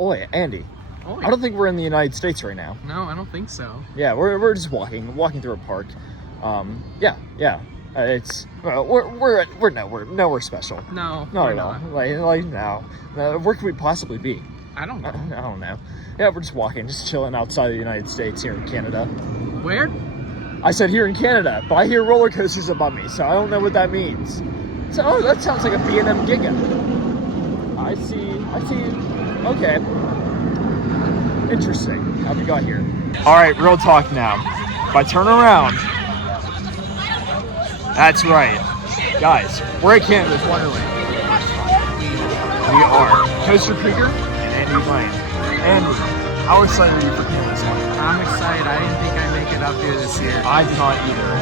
Oi, Andy. Oh, I don't think we're in the United States right now. no, I don't think so. Yeah, we're just walking through a park. Yeah. It's we're nowhere special. No, Not at all. Like no. Where could we possibly be? I don't know. I don't know. Yeah, we're just walking, just chilling outside the United States here in Canada. Where? I said here in Canada, but I hear roller coasters above me, so I don't know what that means. So, oh, that sounds like a B&M Giga. I see. Okay. Interesting. How we got here? All right, real talk now. If I turn around, that's right, guys. We're at Canada's Wonderland. We are Coaster Krieger and Andy Lane. Andy, how excited are you for Canada's Wonderland? I'm excited. I didn't think I'd make it up here this year. I did not either.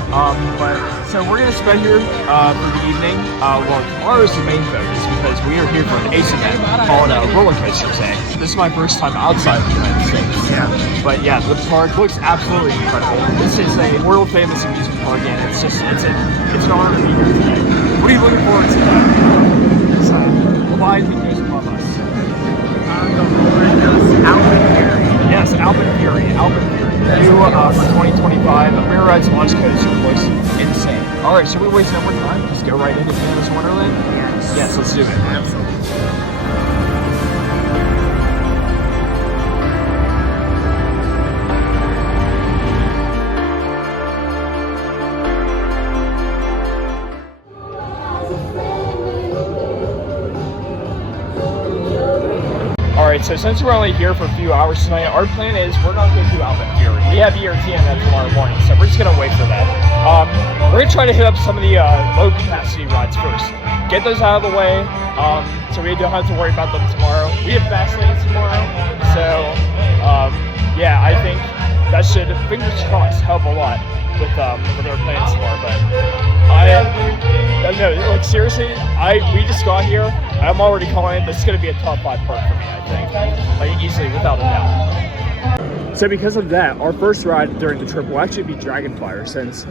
But so we're gonna spend here for the evening. Well, tomorrow's the main focus because we are here for an ACE event called Roller Coaster Day. This is my first time outside of the United States. Yeah. But yeah, the park looks absolutely incredible. This is a world famous amusement park, and it's an honor to be here today. What are you looking forward to today? So, Leviathan goes above us. The roller goes AlpenFury. Yes, AlpenFury. New for 2025, a Mirror Ride's launch coaster looks insane. All right, should we waste no more time? Just go right into Canada's Wonderland? Yes, let's do it. Absolutely. Alright, so since we're only here for a few hours tonight, our plan is we're not going to do AlpenFury. We have ERT on that tomorrow morning, so we're just going to wait for that. We're going to try to hit up some of the low capacity rides first. Get those out of the way, so we don't have to worry about them tomorrow. We have fast lanes tomorrow, so yeah, I think that should, fingers crossed, help a lot with our plans tomorrow. But no, like seriously, we just got here. I'm already calling it. This is going to be a top 5 park for me, I think, like easily, without a doubt. So because of that, our first ride during the trip will actually be Dragonfire, since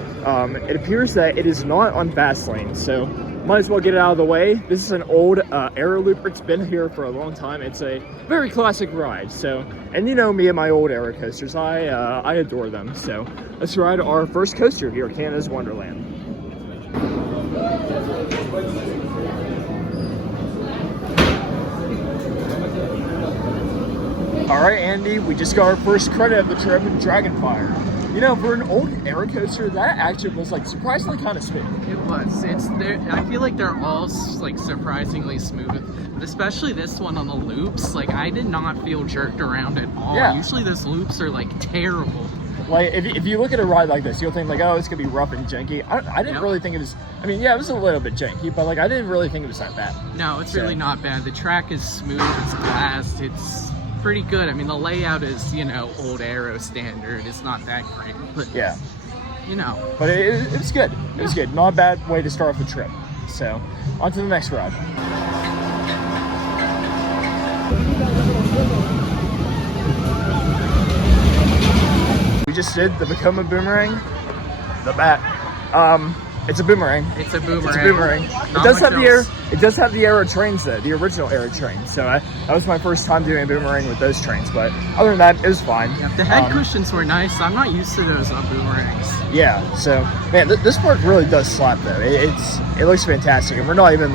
it appears that it is not on fast lanes. So might as well get it out of the way. This is an old aero looper. It's been here for a long time. It's a very classic ride. So, and you know me and my old aero coasters, I adore them. So let's ride our first coaster here at Canada's Wonderland. All right, Andy, we just got our first credit of the trip in Dragonfire. You know, for an old aero coaster, that actually was like surprisingly kind of smooth. It was. I feel like they're all like surprisingly smooth, but especially this one on the loops. Like I did not feel jerked around at all. Yeah. Usually those loops are like terrible. Like if you look at a ride like this, you'll think like, oh, it's gonna be rough and janky. I didn't really think it was. I mean, yeah, it was a little bit janky, but like I didn't really think it was that bad. No, it's really not bad. The track is smooth. It's glassed. It's pretty good. I mean, the layout is, you know, old aero standard. It's not that great, but yeah, you know. But it was good. It was good. Not a bad way to start off the trip. So on to the next ride. We just did the Vekoma Boomerang. The bat. It's a boomerang. It's a boomerang. It's a boomerang. It does have the aero trains though, the original aero trains. So that was my first time doing a boomerang with those trains. But other than that, it was fine. Yeah, the head cushions were nice. I'm not used to those on boomerangs. Yeah. So man, this park really does slap though. It looks fantastic, and we're not even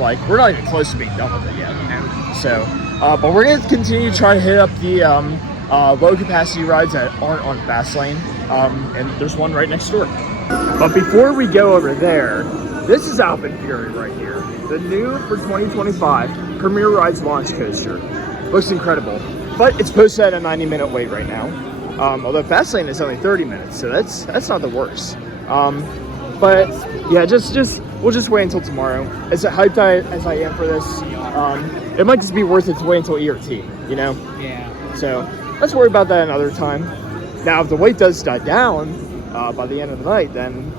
close to being done with it yet. So, but we're gonna continue to try to hit up the low capacity rides that aren't on fast lane. And there's one right next door. But before we go over there, this is AlpenFury right here. The new for 2025 Premier Rides launch coaster. Looks incredible. But it's posted at a 90-minute wait right now. Although fast lane is only 30 minutes, so that's not the worst. But yeah, we'll just wait until tomorrow. As hyped as I am for this, it might just be worth it to wait until ERT, you know? Yeah. So let's worry about that another time. Now, if the wait does die down by the end of the night, then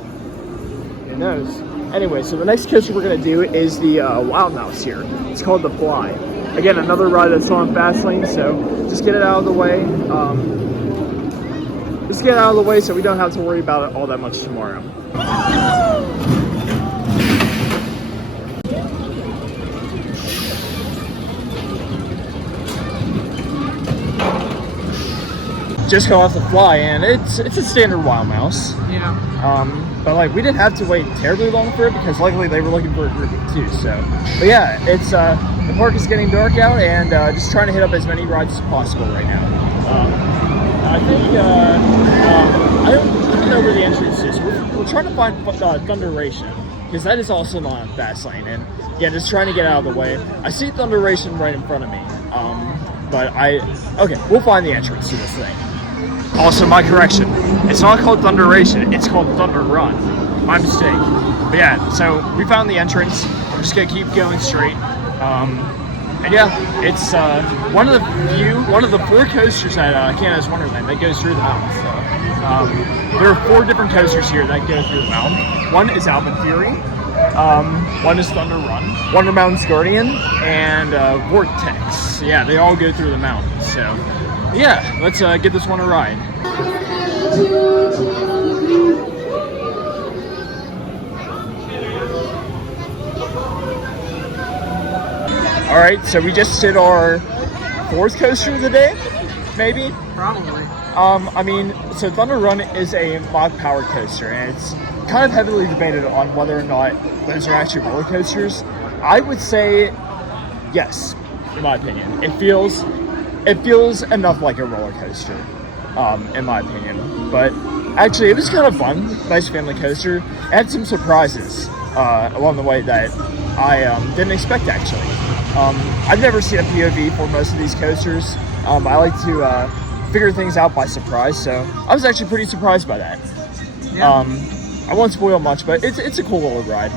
who knows? Anyway, so the next coaster we're going to do is the Wild Mouse here. It's called the Fly. Again, another ride that's on fast lane, so just get it out of the way. Just get it out of the way so we don't have to worry about it all that much tomorrow. just got off the fly, and it's a standard wild mouse. Yeah. But like we didn't have to wait terribly long for it because luckily they were looking for a groupie too. So, but yeah, it's the park is getting dark out, and just trying to hit up as many rides as possible right now. I think I don't know where the entrance is. We're trying to find Thunderation because that is also not a fast lane, and yeah, just trying to get out of the way. I see Thunderation right in front of me, but okay, we'll find the entrance to this thing. Also, my correction, it's not called Thunderation, it's called Thunder Run. My mistake. But yeah, so we found the entrance. We're just gonna keep going straight. And yeah, it's one of the 4 coasters at Canada's Wonderland that goes through the mountains. So, there are 4 different coasters here that go through the mountain. One is AlpenFury, one is Thunder Run, Wonder Mountain's Guardian, and Vortex. Yeah, they all go through the mountains. So yeah, let's give this one a ride. All right, so we just did our 4th coaster of the day, maybe? Probably. I mean, so Thunder Run is a mod-powered coaster, and it's kind of heavily debated on whether or not those are actually roller coasters. I would say yes, in my opinion. It feels enough like a roller coaster, in my opinion. But actually, it was kind of fun. Nice family coaster. It had some surprises along the way that I didn't expect, actually. I've never seen a POV for most of these coasters. I like to figure things out by surprise, so I was actually pretty surprised by that. Yeah. I won't spoil much, but it's a cool little ride.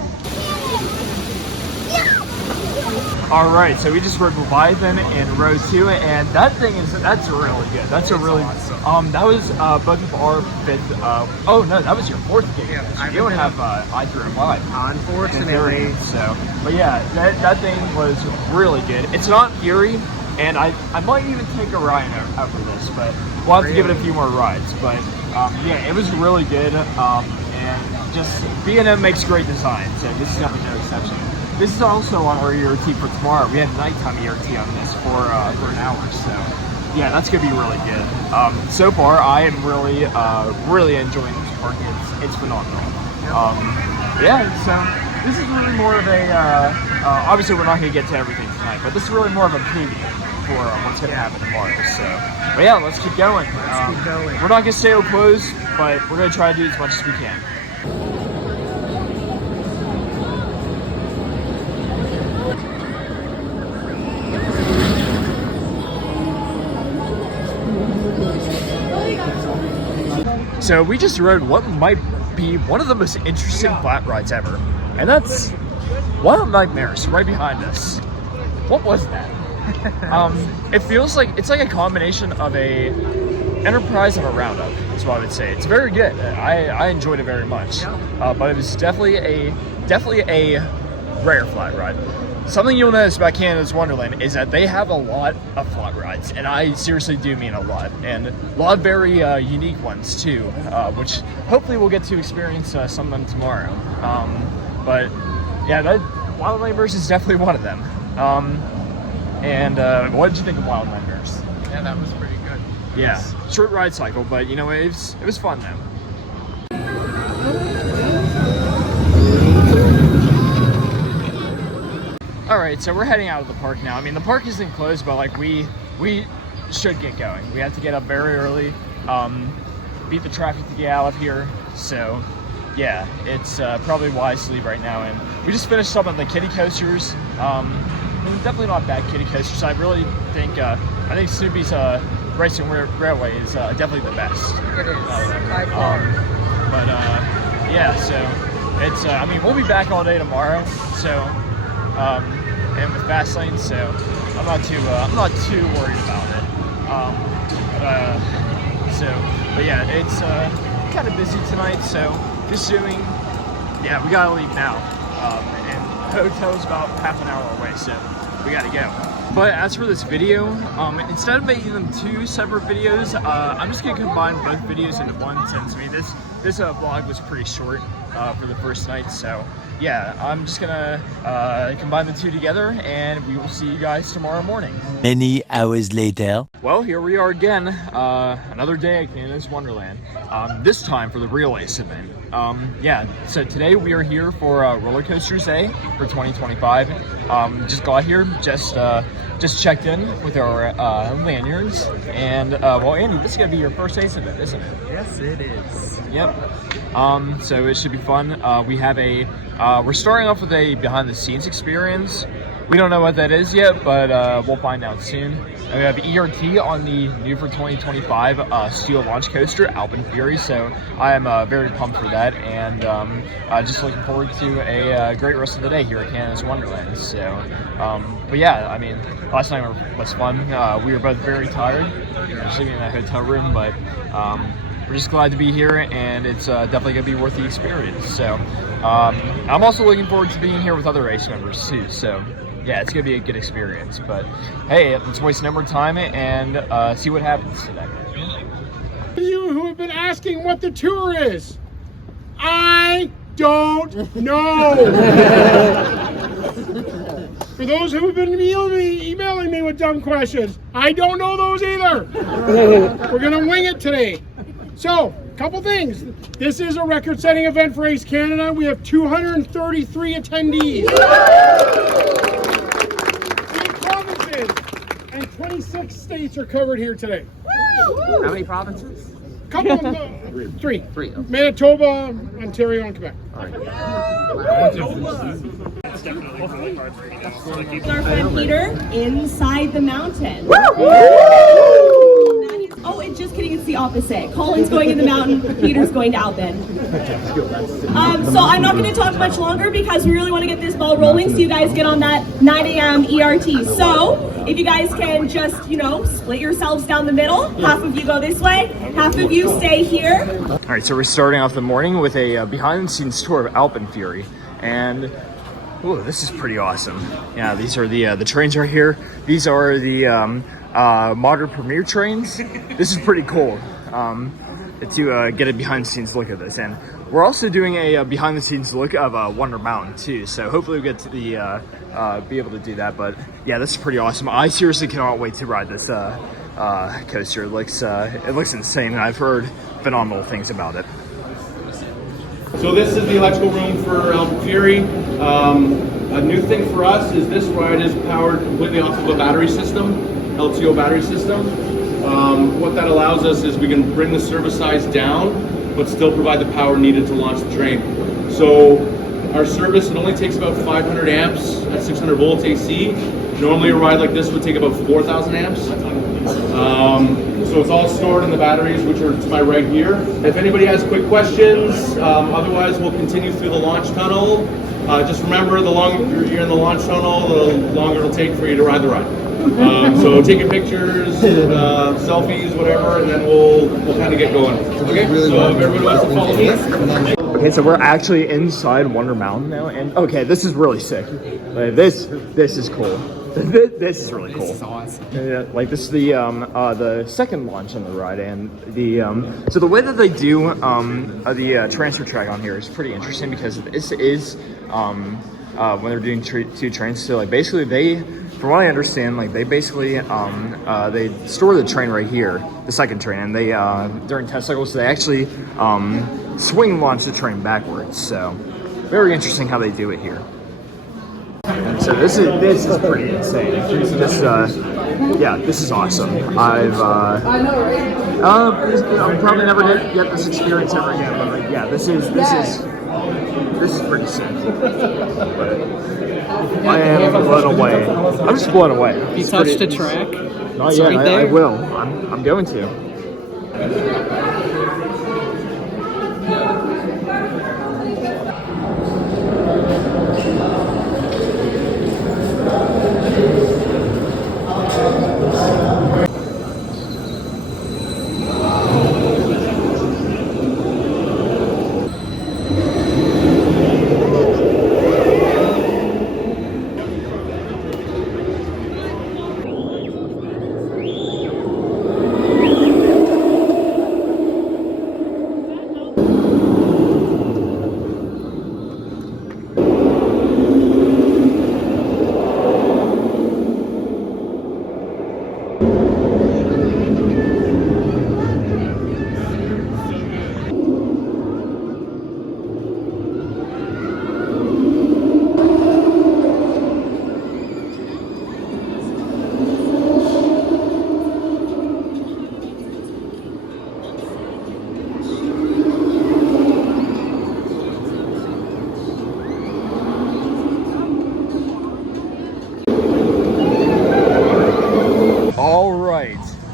All right, so we just rode Leviathan in row 2, and that's really good. That's a really that was both of our 5th. Oh no, that was your 4th game. Yeah, you don't have I threw him live. Unfortunately. So, but yeah, that thing was really good. It's not Fury, and I might even take Orion over this, but we'll have to give it a few more rides. But yeah, it was really good. And just B&M makes great designs, and this is definitely no exception. This is also on our ERT for tomorrow. We had nighttime ERT on this for an hour, so yeah, that's gonna be really good. So far, I am really enjoying this park. It's phenomenal. Yeah, so this is really more of a obviously we're not gonna get to everything tonight, but this is really more of a preview for what's gonna happen tomorrow. So, but yeah, let's keep going. Let's keep going. We're not gonna stay closed, but we're gonna try to do as much as we can. So we just rode what might be one of the most interesting flat rides ever, and that's Wild Nightmares right behind us. What was that? It feels like it's like a combination of a Enterprise and a Roundup. Is what I would say. It's very good. I enjoyed it very much, but it was definitely a rare flat ride. Something you'll notice about Canada's Wonderland is that they have a lot of flat rides, and I seriously do mean a lot, and a lot of very unique ones too, which hopefully we'll get to experience some of them tomorrow. But yeah, that Wild Nightmares is definitely one of them. And what did you think of Wild Nightmares? Yeah, that was pretty good. Yeah, short ride cycle, but you know it was fun though. All right, so we're heading out of the park now. I mean, the park isn't closed, but like we should get going. We have to get up very early, beat the traffic to get out of here. So yeah, it's probably wise to leave right now. And we just finished up on the kiddie coasters. Definitely not bad kiddie coasters. I really think Snoopy's Racing Railway is definitely the best. It is. By far. But yeah, so it's I mean, we'll be back all day tomorrow. So. And with fast lanes, so I'm not too worried about it. But yeah, it's kind of busy tonight, so just doing. Yeah, we gotta leave now, and the hotel's about half an hour away, so we gotta go. But as for this video, instead of making them 2 separate videos, I'm just gonna combine both videos into one. Since I mean this vlog was pretty short. for the first night. So yeah, I'm just gonna combine the two together, and we will see you guys tomorrow morning. Many hours later. Well, here we are again, another day at Canada's Wonderland, this time for the real ACE event. Yeah, so today we are here for Roller Coasters Day for 2025. Just got here, just checked in with our lanyards, and well, Andy, this is gonna be your first ACE event, isn't it? Yes, it is. Yep. So it should be fun. We have we're starting off with a behind the scenes experience. We don't know what that is yet, but we'll find out soon. And we have ERT on the new for 2025 steel launch coaster, AlpenFury. So I am very pumped for that, and just looking forward to a great rest of the day here at Canada's Wonderland. So, but yeah, I mean, last night was fun. We were both very tired. We were sleeping in that hotel room, but we're just glad to be here, and it's definitely going to be worth the experience. So I'm also looking forward to being here with other ACE members too. So yeah, it's going to be a good experience. But hey, let's waste no more time and see what happens today. You who have been asking what the tour is, I don't know. For those who have been emailing me with dumb questions, I don't know those either. We're going to wing it today. So, a couple things. This is a record-setting event for ACE Canada. We have 233 attendees. 8 provinces and 26 states are covered here today. How many provinces? Couple of three. Three. Okay. Manitoba, Ontario, and Quebec. All right. Our friend Peter inside the mountain. Oh, and just kidding, it's the opposite. Colin's going in the mountain, Peter's going to Alpen. So I'm not going to talk much longer because we really want to get this ball rolling so you guys get on that 9 a.m. ERT. So if you guys can just, split yourselves down the middle. Half of you go this way, half of you stay here. All right, so we're starting off the morning with a behind-the-scenes tour of AlpenFury, and ooh, this is pretty awesome. Yeah, these are the trains right here. These are the modern premiere trains. This is pretty cool to get a behind-the-scenes look at this, and we're also doing a behind-the-scenes look of Wonder Mountain too. So hopefully we get to be able to do that. But yeah, this is pretty awesome. I seriously cannot wait to ride this coaster. It looks insane, and I've heard phenomenal things about it. So this is the electrical room for AlpenFury. A new thing for us is this ride is powered completely off of a battery system, LTO battery system. What that allows us is we can bring the service size down, but still provide the power needed to launch the train. So our service, it only takes about 500 amps at 600 volts AC. Normally a ride like this would take about 4,000 amps. So it's all stored in the batteries, which are to my right here. If anybody has quick questions, otherwise we'll continue through the launch tunnel. Just remember, the longer you're in the launch tunnel, the longer it'll take for you to ride the ride. So taking pictures, selfies, whatever, and then we'll kind of get going. Okay, so if everyone wants to follow me. Okay, so we're actually inside Wonder Mountain now, and okay, this is really sick. Like, this is cool. This is really cool. This is awesome. Yeah, like this is the second launch on the ride, and so the way that they do the transfer track on here is pretty interesting because this is when they're doing two trains. So like basically from what I understand, like they basically they store the train right here, the second train, and they during test cycles they actually swing launch the train backwards. So very interesting how they do it here. And so this is pretty insane. This is awesome. I'll probably never get this experience ever again. But like, yeah, this is pretty sick. But I am blown away. I'm just blown away. You touched a track? Not It's yet. right I there. will. I'm going to.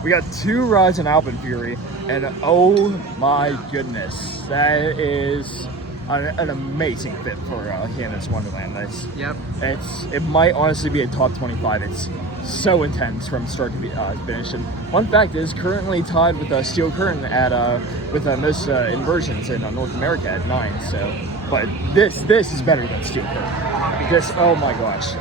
We got 2 rides in AlpenFury, and oh my goodness, that is an amazing fit for Canada's Wonderland. It might honestly be a top 25. It's so intense from start to finish. And one fact is currently tied with Steel Curtain at with most inversions in North America at 9. So, but this is better than Steel Curtain. This, oh my gosh,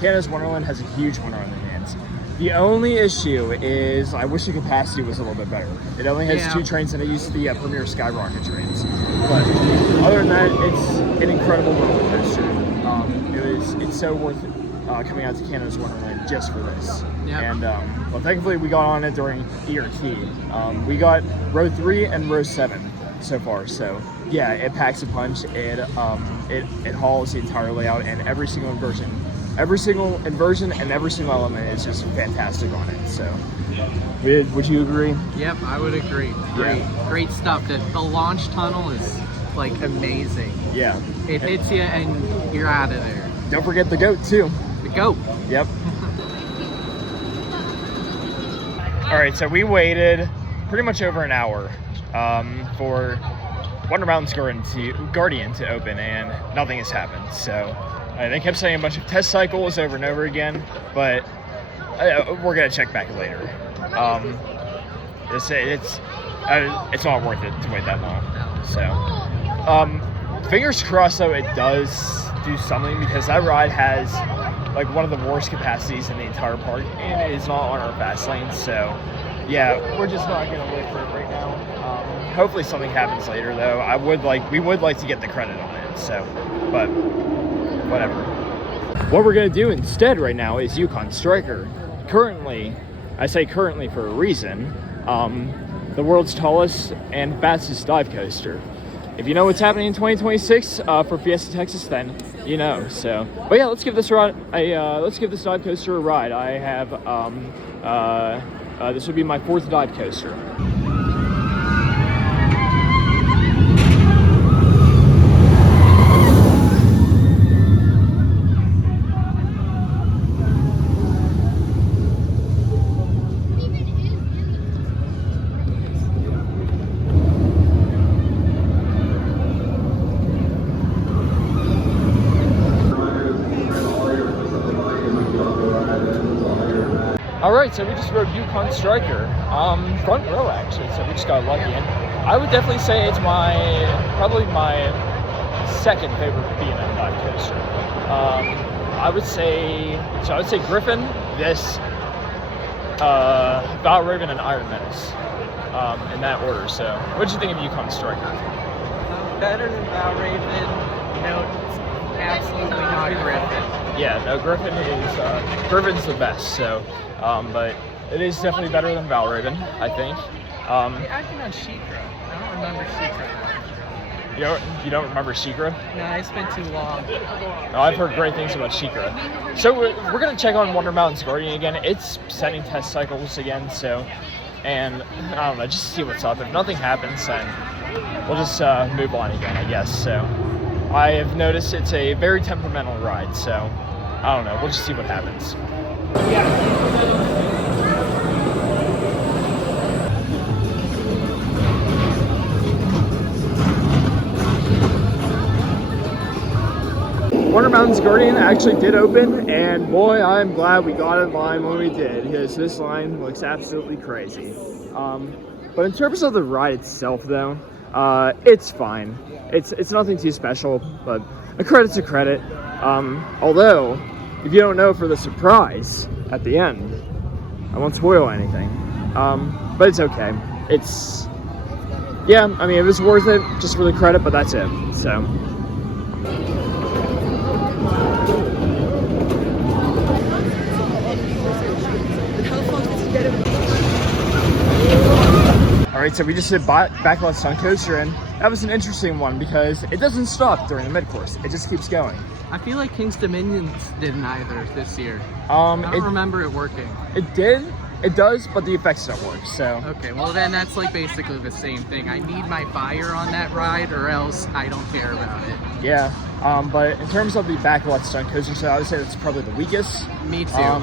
Canada's Wonderland has a huge winner on their hands. The only issue is I wish the capacity was a little bit better. It only has 2 trains, and it uses the Premier Skyrocket trains. But other than that, it's an incredible roller coaster. It's so worth it coming out to Canada's Wonderland just for this. Yep. And well, thankfully we got on it during ERT. We got row 3 and row 7 so far. So yeah, it packs a punch. It hauls the entire layout, and every single inversion and every single element is just fantastic on it. So, would you agree? Yep, I would agree. Great stuff. The launch tunnel is like amazing. Yeah, it hits you and you're out of there. Don't forget the goat too. The goat. Yep. All right, so we waited pretty much over an hour for Wonder Mountain's Guardian to open, and nothing has happened. So. They kept saying a bunch of test cycles over and over again, but we're gonna check back later. It's not worth it to wait that long. So, fingers crossed though it does do something, because that ride has like one of the worst capacities in the entire park, and it is not on our fast lane. So, yeah, we're just not gonna wait for it right now. Hopefully something happens later though. We would like to get the credit on it. So, but. Whatever. What we're going to do instead right now is Yukon Striker. Currently, I say currently for a reason, the world's tallest and fastest dive coaster. If you know what's happening in 2026 for Fiesta Texas, then you know. So, but yeah, let's give this dive coaster a ride. I have this would be my 4th dive coaster. Alright, so we just rode Yukon Striker, front row actually, so we just got lucky. And I would definitely say it's probably my 2nd favorite B&M dive coaster. I would say Griffin, this, Valraven, and Iron Menace, in that order. So, what did you think of Yukon Striker? Better than Valraven, absolutely not Griffin. Yeah, no, Griffin's the best, so, but it is definitely better than Valraven, I think. You're acting on Sheikra. I don't remember Sheikra. You don't remember Sheikra? No, it's been too long. Oh, I've heard great things about Sheikra. So we're going to check on Wonder Mountain's Guardian again. It's setting test cycles again, so, and I don't know, just see what's up. If nothing happens, then we'll just move on again, I guess. So I have noticed it's a very temperamental ride, so I don't know, we'll just see what happens. Wonder Mountain's Guardian actually did open, and boy, I'm glad we got in line when we did, because this line looks absolutely crazy. But in terms of the ride itself though, it's fine. It's nothing too special, but a credit's a credit. Although, if you don't know for the surprise at the end, I won't spoil anything. But it's okay. Yeah, I mean, it was worth it just for the credit, but that's it, so. Alright, so we just did Backlot Sun Coaster, and that was an interesting one because it doesn't stop during the mid-course. It just keeps going. I feel like King's Dominions didn't either this year. I don't remember it working. It does, but the effects don't work, so. Okay, well then that's like basically the same thing. I need my fire on that ride or else I don't care about it. Yeah, but in terms of the Backlot Sun Coaster, so I would say that's probably the weakest. Me too.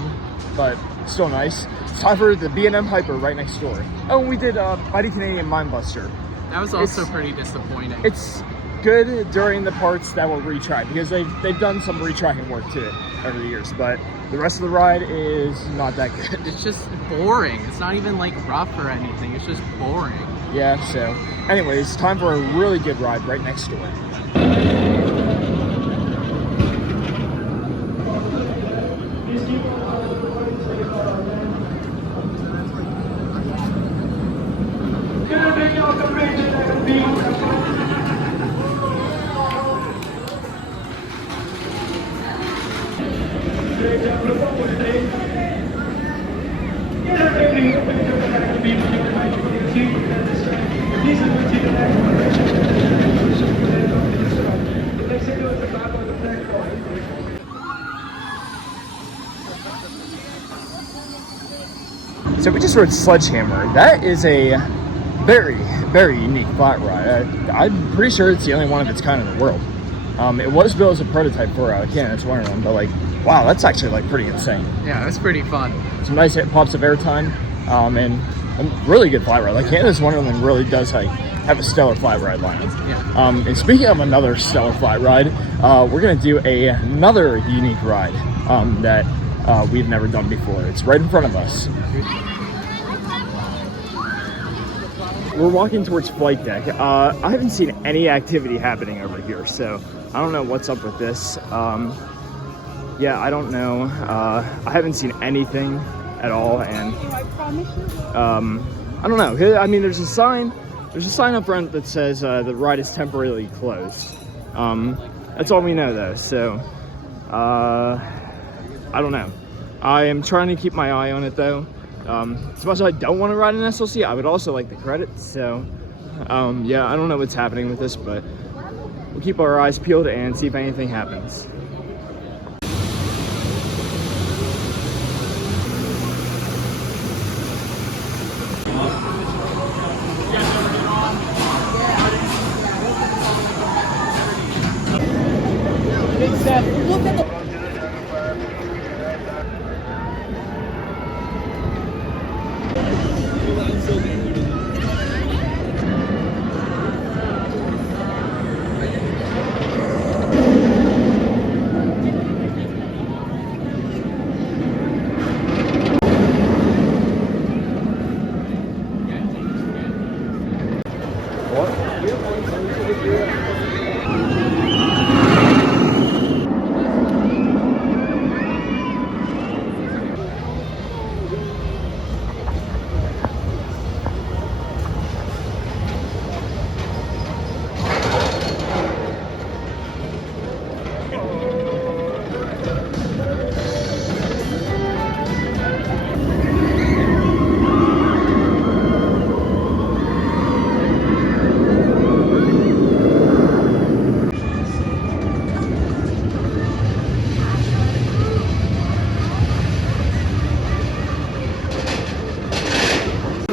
But still nice. It's time for the B&M Hyper right next door. Oh, and we did Mighty Canadian Mindbuster. That was also pretty disappointing. It's good during the parts that were retried, because they've done some retracking work to it over the years, but the rest of the ride is not that good. It's just boring. It's not even like rough or anything. It's just boring. Yeah, so anyways, time for a really good ride right next door. So we just rode Sledgehammer. That is a very, very unique flat ride. I'm pretty sure it's the only one of its kind in the world. It was built as a prototype for Canada's Wonderland, but like, wow, that's actually like pretty insane. Yeah, it was pretty fun. Some nice pops of airtime, and a really good flat ride. Like Canada's Wonderland really does like have a stellar flat ride lineup. Yeah. And speaking of another stellar flat ride, we're gonna do another unique ride that we've never done before. It's right in front of us. We're walking towards Flight Deck. I haven't seen any activity happening over here, so I don't know what's up with this. Yeah, I don't know. I haven't seen anything at all, and I don't know. I mean, there's a sign up front that says the ride is temporarily closed. That's all we know, though. So I don't know. I am trying to keep my eye on it, though. As much as I don't want to ride an SLC, I would also like the credits. So yeah, I don't know what's happening with this, but we'll keep our eyes peeled and see if anything happens.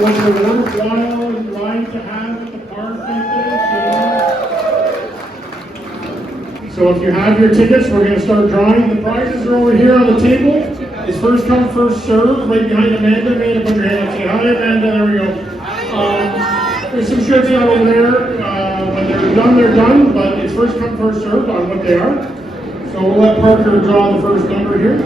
What's a worthwhile ride to have at the park like this, So if you have your tickets, we're going to start drawing. The prizes are over here on the table. It's first come, first served, right behind Amanda. Amanda, put your hand up. Say hi, Amanda. There we go. There's some shirts out over there. When they're done, but it's first come, first served on what they are. So we'll let Parker draw the first number here.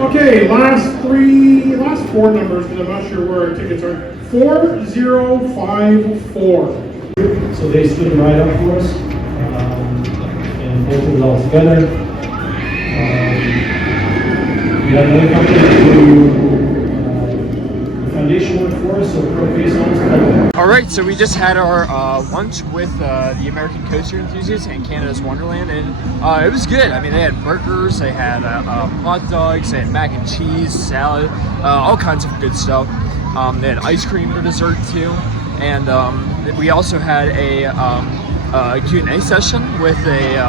Okay, last four numbers, because I'm not sure where our tickets are. 4054. So they stood right up for us, and bolted it all together. We had another company to do the foundation work for us, so Pro Face almost covered. All right, so we just had our lunch with the American Coaster Enthusiasts and Canada's Wonderland, and it was good. I mean, they had burgers, they had hot dogs, they had mac and cheese, salad, all kinds of good stuff. They had ice cream for dessert too, and we also had a Q&A session with a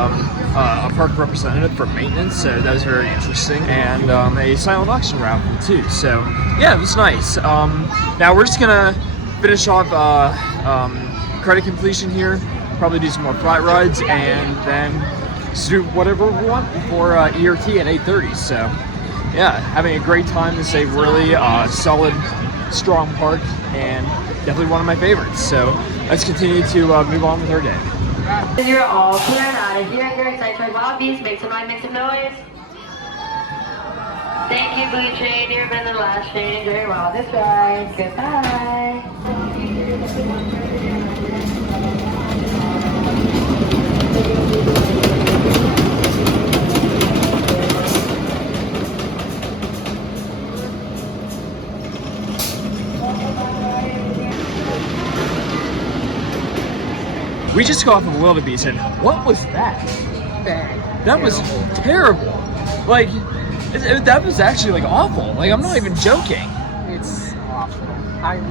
park representative for maintenance, so that was very interesting, and a silent auction raffle too. So yeah, it was nice. Now we're just gonna finish off credit completion here, probably do some more flat rides, and then just do whatever we want before ERT at 8:30. So yeah, having a great time. This is a really solid, strong park, and definitely one of my favorites. So let's continue to move on with our day. You're all clear and out of here. You're excited to Wild Beast. Make some noise, make some noise. Thank you, Blue Train. You've been the last train. Enjoy your wildest ride. Goodbye. We just got off of Wildebeest, and what was that? That was terrible. Like, that was actually like awful. Like, I'm not even joking. It's awful.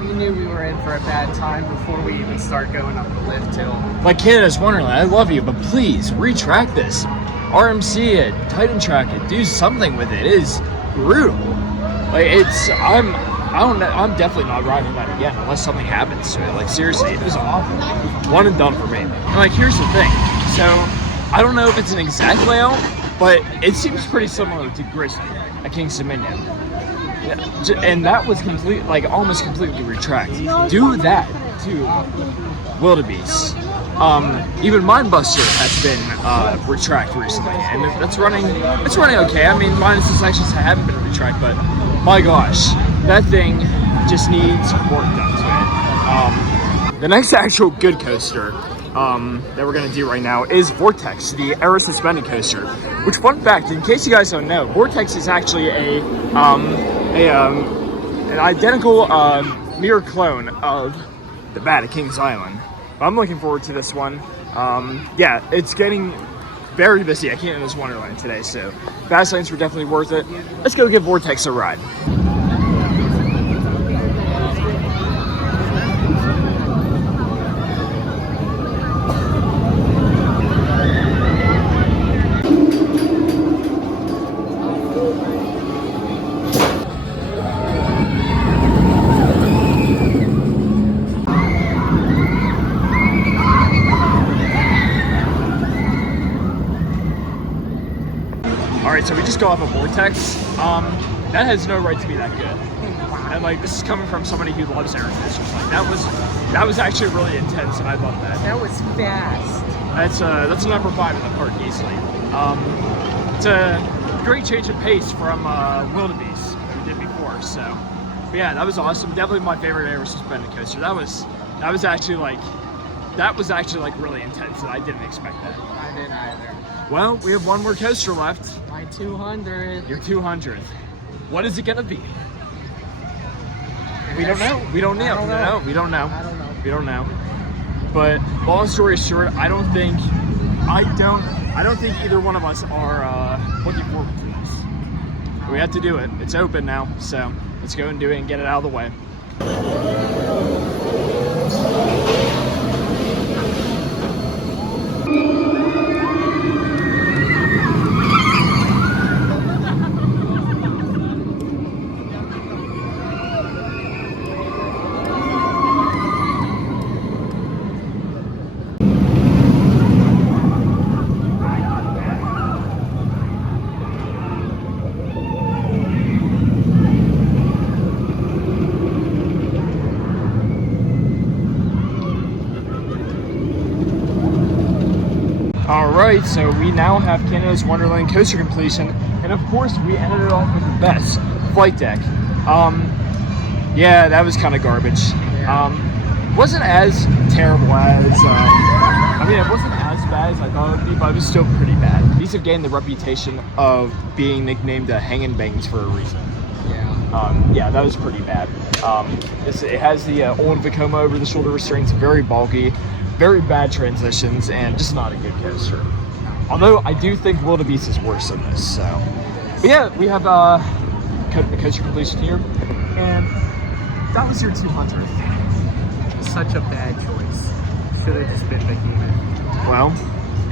We knew we were in for a bad time before we even start going up the lift hill. Like Canada's Wonderland, I love you, but please retract this. RMC it, Titan track it, do something with it. It is brutal. Like, I'm definitely not riding that again unless something happens to it. Like, seriously, it was awful. One and done for me. And like, here's the thing. So, I don't know if it's an exact layout, but it seems pretty similar to Grizzly at King's Dominion. And that was almost completely retracted. Do that to Wildebeest. Even Mindbuster has been retracted recently, and it's running okay. I mean, minus the sections that haven't been retracted, but my gosh, that thing just needs work done to it. The next actual good coaster that we're gonna do right now is Vortex, the aero suspended coaster. Which, fun fact, in case you guys don't know, Vortex is actually an identical mirror clone of the Bat at Kings Island. I'm looking forward to this one. Yeah, it's getting very busy at Canada's Wonderland today, so fast lanes were definitely worth it. Let's go give Vortex a ride. So we just go off a Vortex. That has no right to be that good. And like, this is coming from somebody who loves air coasters. Like, that was actually really intense, and I love that. That was fast. That's a number 5 in the park easily. It's a great change of pace from Wildebeest that we did before. So, but yeah, that was awesome. Definitely my favorite air suspended coaster. That was actually like really intense, and I didn't expect that. I didn't either. Well, we have one more coaster left. My 200. Your 200th. What is it gonna be? We don't know. We don't know. We don't know. But long story short, I don't think either one of us are looking forward to this. We have to do it. It's open now, so let's go and do it and get it out of the way. Alright, so we now have Canada's Wonderland coaster completion, and of course we ended it off with the best, flight deck. Yeah, that was kind of garbage. Wasn't as terrible as, it wasn't as bad as I thought it would be, but it was still pretty bad. These have gained the reputation of being nicknamed Hangin' Bangs for a reason. Yeah, that was pretty bad. It has the old Vekoma over the shoulder restraints, very bulky, very bad transitions, and just not a good coaster. Although I do think Wildebeest is worse than this, so. But yeah, we have coaster completion here, and that was your 200th. Such a bad choice. Should have just been Behemoth. Well,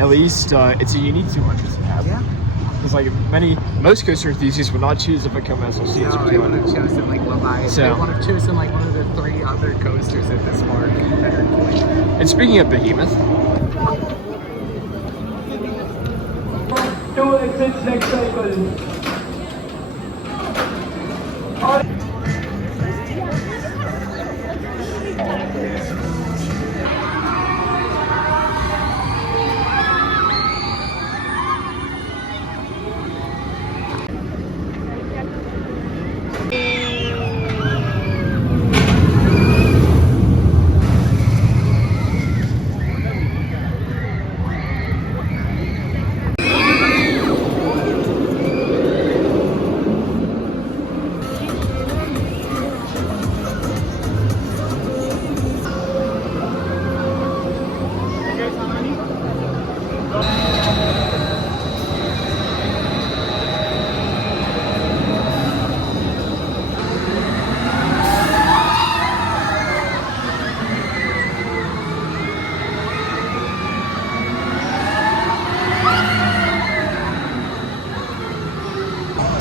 at least it's a unique 200 to have. Yeah. Because most coaster enthusiasts would not choose a Vekoma SLC. No, they would have chosen like Leviathan. So, they would have chosen like one of the 3 other coasters at this park. And speaking of Behemoth, 2 exits next cycle.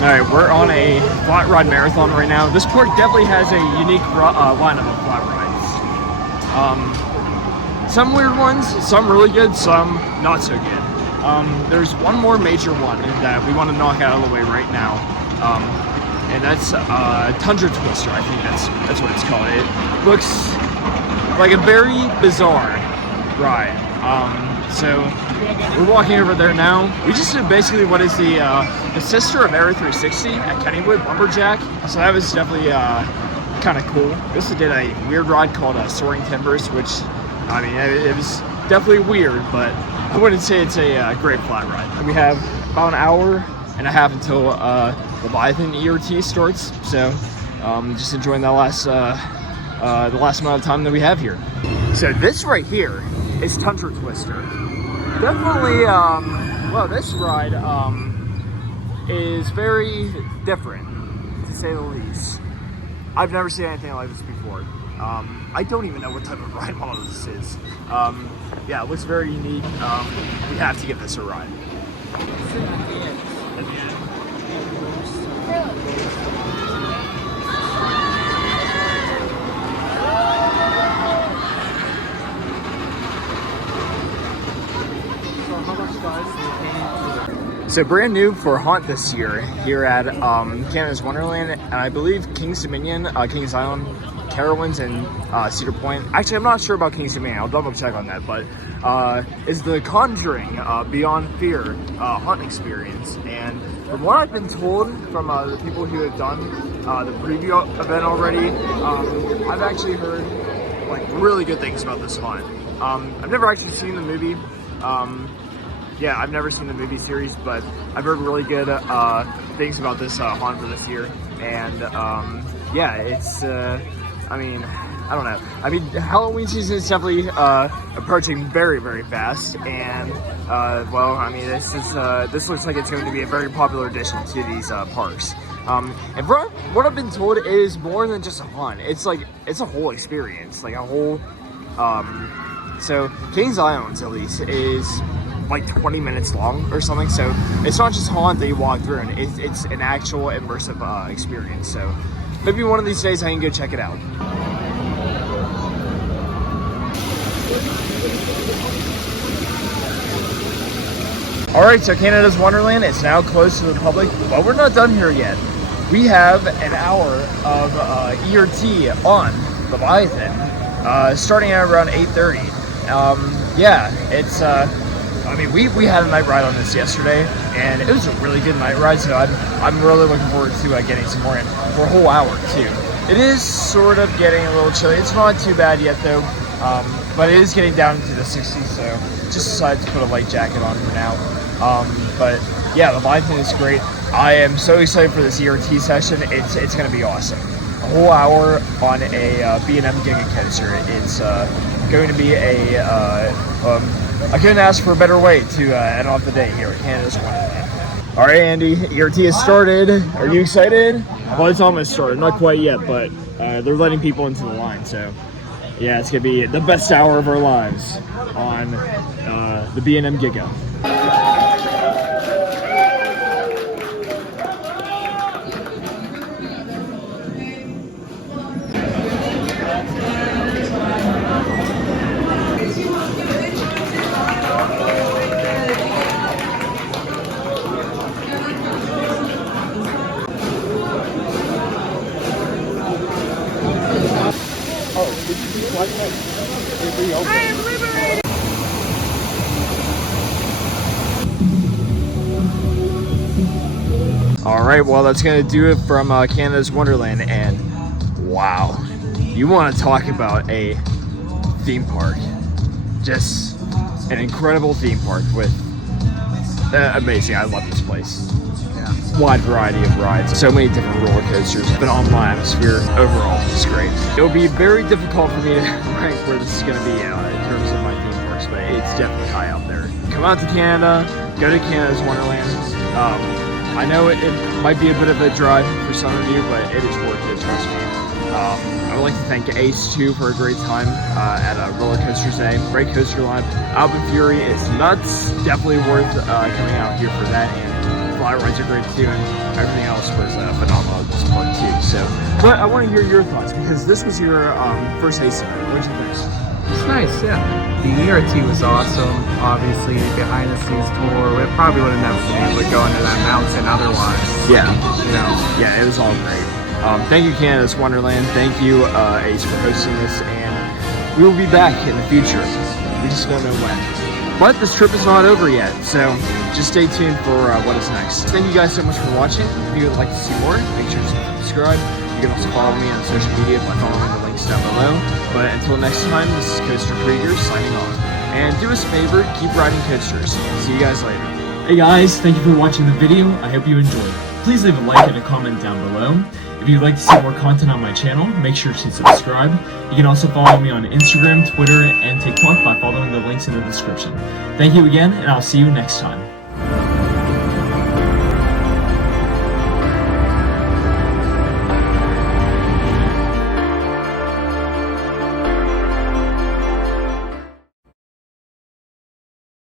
Alright, we're on a flat ride marathon right now. This park definitely has a unique lineup of flat rides. Some weird ones, some really good, some not so good. There's one more major one that we want to knock out of the way right now. And that's Tundra Twister, I think that's what it's called. It looks like a very bizarre ride. So we're walking over there now. We just did basically what is the sister of Aero 360 at Kennywood, Lumberjack. So that was definitely kind of cool. We also did a weird ride called Soaring Timbers, which, I mean, it was definitely weird, but I wouldn't say it's a great flat ride. We have about an hour and a half until Leviathan ERT starts. So just enjoying that the last amount of time that we have here. So this right here is Tundra Twister. Definitely, well, this ride is very different, to say the least. I've never seen anything like this before. I don't even know what type of ride model this is. Yeah, it looks very unique. We have to give this a ride. So brand new for Haunt this year here at Canada's Wonderland, and I believe King's Dominion, Kings Island, Carowinds, and Cedar Point. Actually, I'm not sure about King's Dominion. I'll double check on that. But is the Conjuring Beyond Fear Haunt experience. And from what I've been told from the people who have done the preview event already, I've actually heard like really good things about this haunt. I've never actually seen the movie. Yeah, I've never seen the movie series, but I've heard really good things about this haunt for this year. And yeah, it's, I mean, I don't know. I mean, Halloween season is definitely approaching very, very fast. And, well, I mean, this looks like it's going to be a very popular addition to these parks. And from what I've been told, it is more than just a haunt. It's like, it's a whole experience, like a whole, so Kings Island, at least, is like 20 minutes long or something, so it's not just haunt that you walk through, and it's an actual immersive experience. So maybe one of these days I can go check it out. Alright, so Canada's Wonderland is now closed to the public, but we're not done here yet. We have an hour of ERT on Leviathan, starting at around 8:30. Yeah, it's I mean, we had a night ride on this yesterday, and it was a really good night ride, so I'm really looking forward to getting some more in for a whole hour, too. It is sort of getting a little chilly. It's not too bad yet, though, but it is getting down into the 60s, so just decided to put a light jacket on for now. But, yeah, the Leviathan is great. I am so excited for this ERT session. It's going to be awesome. A whole hour on a B&M Giga Coaster. It's going to be I couldn't ask for a better way to end off the day here at Canada's Wonderland. All right, Andy, ERT has started. Are you excited? Well, it's almost started. Not quite yet, but they're letting people into the line. So, yeah, it's going to be the best hour of our lives on the B&M Giga. I am liberated! Alright, well that's going to do it from Canada's Wonderland, and wow, you want to talk about a theme park. Just an incredible theme park with amazing. I love this place. Wide variety of rides, so many different roller coasters, phenomenal atmosphere. Overall, it's great. It'll be very difficult for me to rank where this is going to be in terms of my theme parks, but it's definitely high out there. Come out to Canada, go to Canada's Wonderland. I know it might be a bit of a drive for some of you, but it is worth it, trust me. I would like to thank Ace too for a great time at Roller Coaster Day. Great coaster line. AlpenFury is nuts. Definitely worth coming out here for that. And fly rides are great too, and everything else was phenomenal at this point too. So, but I want to hear your thoughts because this was your first taste of it. What did you think? It's nice, yeah. The ERT was awesome. Obviously, behind the scenes tour. We probably would have never been able to go into that mountain otherwise. Yeah. You know. Yeah, it was all great. Thank you, Canada's Wonderland. Thank you, Ace, for hosting this, and we will be back in the future. We just don't know when. But this trip is not over yet, so just stay tuned for what is next. Thank you guys so much for watching. If you would like to see more, make sure to subscribe. You can also follow me on social media by following the links down below. But until next time, this is Coaster Krieger signing off. And do us a favor, keep riding coasters. See you guys later. Hey guys, thank you for watching the video. I hope you enjoyed. Please leave a like and a comment down below. If you'd like to see more content on my channel, make sure to subscribe. You can also follow me on Instagram, Twitter, and TikTok by following the links in the description. Thank you again, and I'll see you next time.